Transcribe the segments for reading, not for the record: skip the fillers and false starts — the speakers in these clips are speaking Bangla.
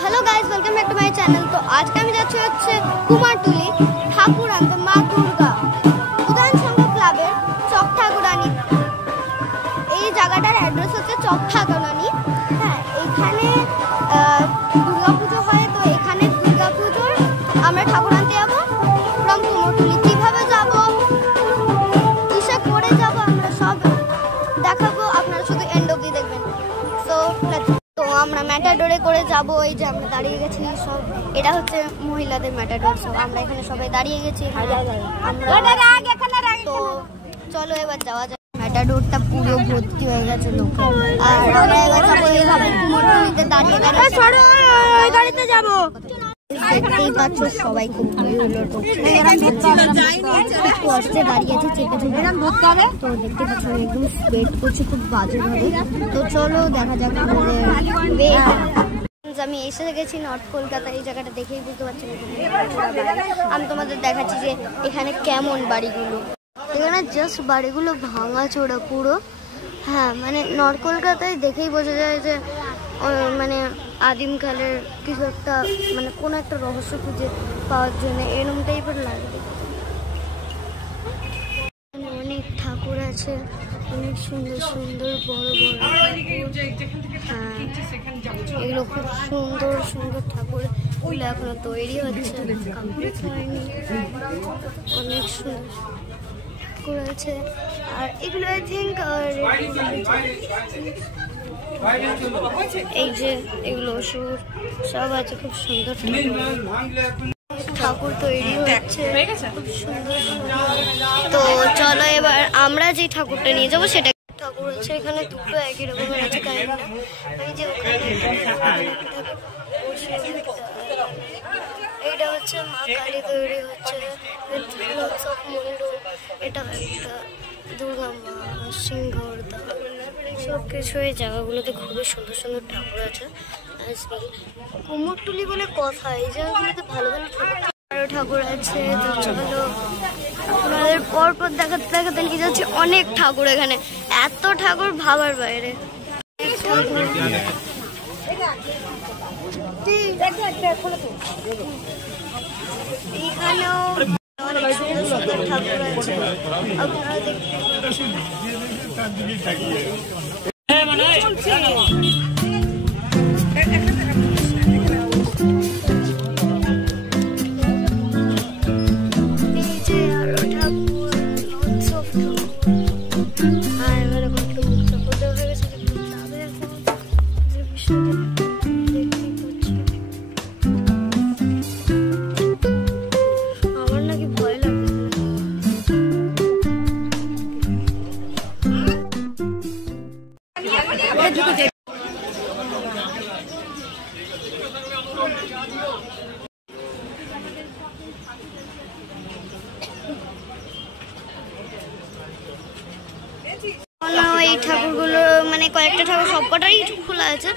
Hello guys, welcome back to my channel. तो आज का আমি যাচ্ছি হচ্ছে কুমারটুলি ঠাকুর আনতে মা দুর্গা উদয়ন সংঘ ক্লাবের চক ঠাকুরানী। এই জায়গাটার অ্যাড্রেস হচ্ছে চক ঠাকুরানী। হ্যাঁ, এখানে দুর্গাপুজো হয়। তো এখানে দুর্গাপুজোর আমরা ঠাকুর আনতে যাবো ফ্রম কুমারটুলি। কিভাবে যাব, কিসে করে যাব, আমরা সব দেখাবো, আপনারা শুধু এন্ড অবধি দেখবেন। সো তো আমরা ম্যাটাডোরে করে যাব। এই যে আমরা দাঁড়িয়ে গেছি সব, এটা হচ্ছে মহিলাদের ম্যাটাডোর। সব আমরা এখানে সবাই দাঁড়িয়ে গেছি। তো চলো এবার যাওয়া যায়। ম্যাটাডোরটা পুরো ভর্তি হয়ে গেছে লোক। আর আমরা এবার যাবো এইভাবে কুমারটুলিতে দাঁড়িয়ে গাড়িতে যাবো। দেখতেই পাচ্ছ সবাই খুব কষ্টে দাঁড়িয়েছে, চেপে চেপে। তো দেখতে পাচ্ছ আমি একদম ওয়েট করছি খুব বাজেভাবে। তো চলো দেখা যাক আমাদের। আমি এসে গেছি নর্থ কলকাতা। এই জায়গাটা দেখেই বুঝতে পারছি আমি তোমাদের দেখাচ্ছি যে এখানে কেমন বাড়িগুলো। এখানে জাস্ট বাড়িগুলো ভাঙা চোরা পুরো। হ্যাঁ, মানে নর্থ কলকাতায় দেখেই বোঝা যায় যে মানে আদিমকালের কিছু একটা, মানে কোনো একটা রহস্য খুঁজে পাওয়ার জন্য এরকম টাইপের লাগবে। অনেক ঠাকুর আছে, অনেক সুন্দর সুন্দর বড় বড়। হ্যাঁ, এগুলো খুব সুন্দর সুন্দর ঠাকুর। এগুলো এখনো তৈরি হচ্ছে, কমপ্লিট হয়নি। অনেক সুন্দর ঠাকুর আছে। আর এগুলো আই থিঙ্ক এই যে এগুলো সব আছে, খুব সুন্দর ঠাকুর তৈরি হচ্ছে, খুব সুন্দর সুন্দর। তো চলো এবার আমরা যে ঠাকুরটা নিয়ে যাবো সেটা ঠাকুর হচ্ছে এখানে দুটো একই রকমের আছে। এই যে এটা হচ্ছে মা কালী তৈরি হচ্ছে, এটা একটা দুর্গা মা, সিংহর দাম, সব কিছু। এই জায়গাগুলোতে খুবই সুন্দর সুন্দর ঠাকুর আছে। কুমোরটুলি বলে কথা, এই জায়গাগুলোতে ভালো ভালো ঠাকুর আছে। তো চলো আপনাদের পরপর দেখাতে দেখাতে নিয়ে যাচ্ছে অনেক ঠাকুর। এখানে এত ঠাকুর ভাবার বাইরে। এখানেও অনেক সুন্দর সুন্দর ঠাকুর আছে, আপনারা দেখতে পাচ্ছেন। এই ঠাকুরগুলো মানে কয়েকটা ঠাকুর সবকটাই খোলা আছে,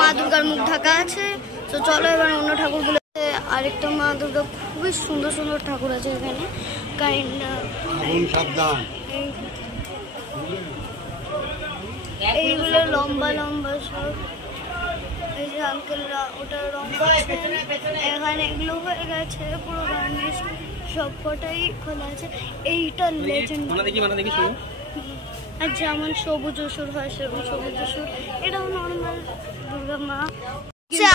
মা দুর্গার মুখ ঢাকা আছে। তো চলো এবার অন্য ঠাকুরগুলো। আরেকটা মা দুর্গা, খুবই সুন্দর সুন্দর ঠাকুর আছে এখানে। এইগুলো লম্বা লম্বা সব। এই যে আঙ্কেলরা, ওটা লম্বা আছে। এখানে এগুলো হয়ে গেছে পুরো গার্নিশ, সবকটাই খোলা আছে। এইটা লেজেন্ড, আর যেমন সবুজ অসুর হয় সেরকম সবুজ অসুর। এটাও নর্মাল দুর্গা মা।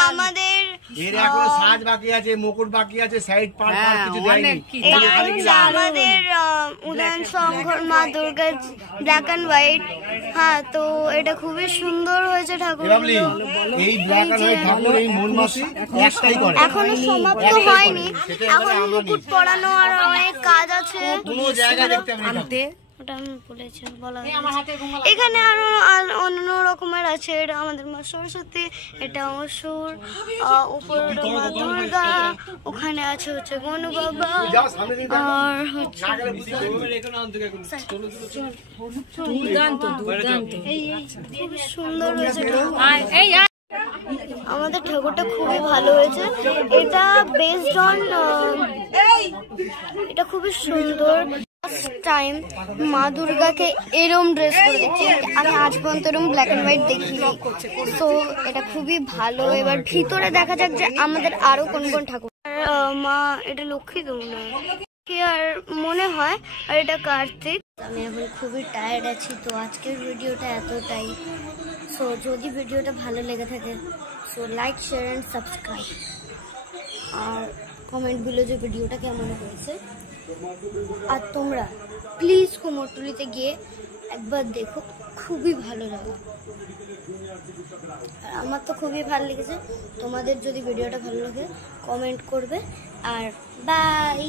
আমাদের সাজ বাকি আছে, মুকুট বাকি আছে, সাইড পার কিছু দেয়নি। আমাদের উদয়ন সংঘর মা দুর্গা ব্ল্যাক এন্ড হোয়াইট। হ্যাঁ, তো এটা খুবই সুন্দর হয়েছে ঠাকুর। এই ব্ল্যাক এন্ড হোয়াইট ঠাকুর এই মূল মাসে একটাই করে, এখনো সমাপ্ত হয়নি। এখন মুকুট পরানো আর অনেক কাজ আছে। কোনো জায়গা দেখতে পাচ্ছি ওটা আমি বলেছি বলা। এখানে আরো অন্য রকমের আছে। এটা আমাদের মা সরস্বতী, এটা অসুর, উপরে মা দুর্গা, ওখানে আছে হচ্ছে গনু বাবা, আর হচ্ছে খুবই সুন্দর হয়েছে। আমাদের ঠাকুরটা খুবই ভালো হয়েছে। এটা বেসড অন, এটা খুবই সুন্দর। টাইম মা দুর্গাকে এরম ড্রেস করে দেখছি, আমি আজ পর্যন্ত এরম ব্ল্যাক এন্ড হোয়াইট দেখিনি। তো এটা খুবই ভালো। এবার ভিতরে দেখা যাক যে আমাদের আরো কোন কোন ঠাকুর। মা এটা লক্ষ্মী তোমরা কি আর মনে হয়, আর এটা কার্তিক। আমি এখন খুবই টায়ার্ড আছি, তো আজকের ভিডিওটা এতটাই। সো যদি ভিডিওটা ভালো লেগে থাকে so like share and subscribe, আর কমেন্ট গুলো যে ভিডিওটা কেমন হয়েছে। আর তোমরা প্লিজ কুমোরটুলিতে গিয়ে একবার দেখো, খুবই ভালো লাগে। আমার তো খুবই ভালো লেগেছে। তোমাদের যদি ভিডিওটা ভালো লাগে কমেন্ট করবে। আর বাই।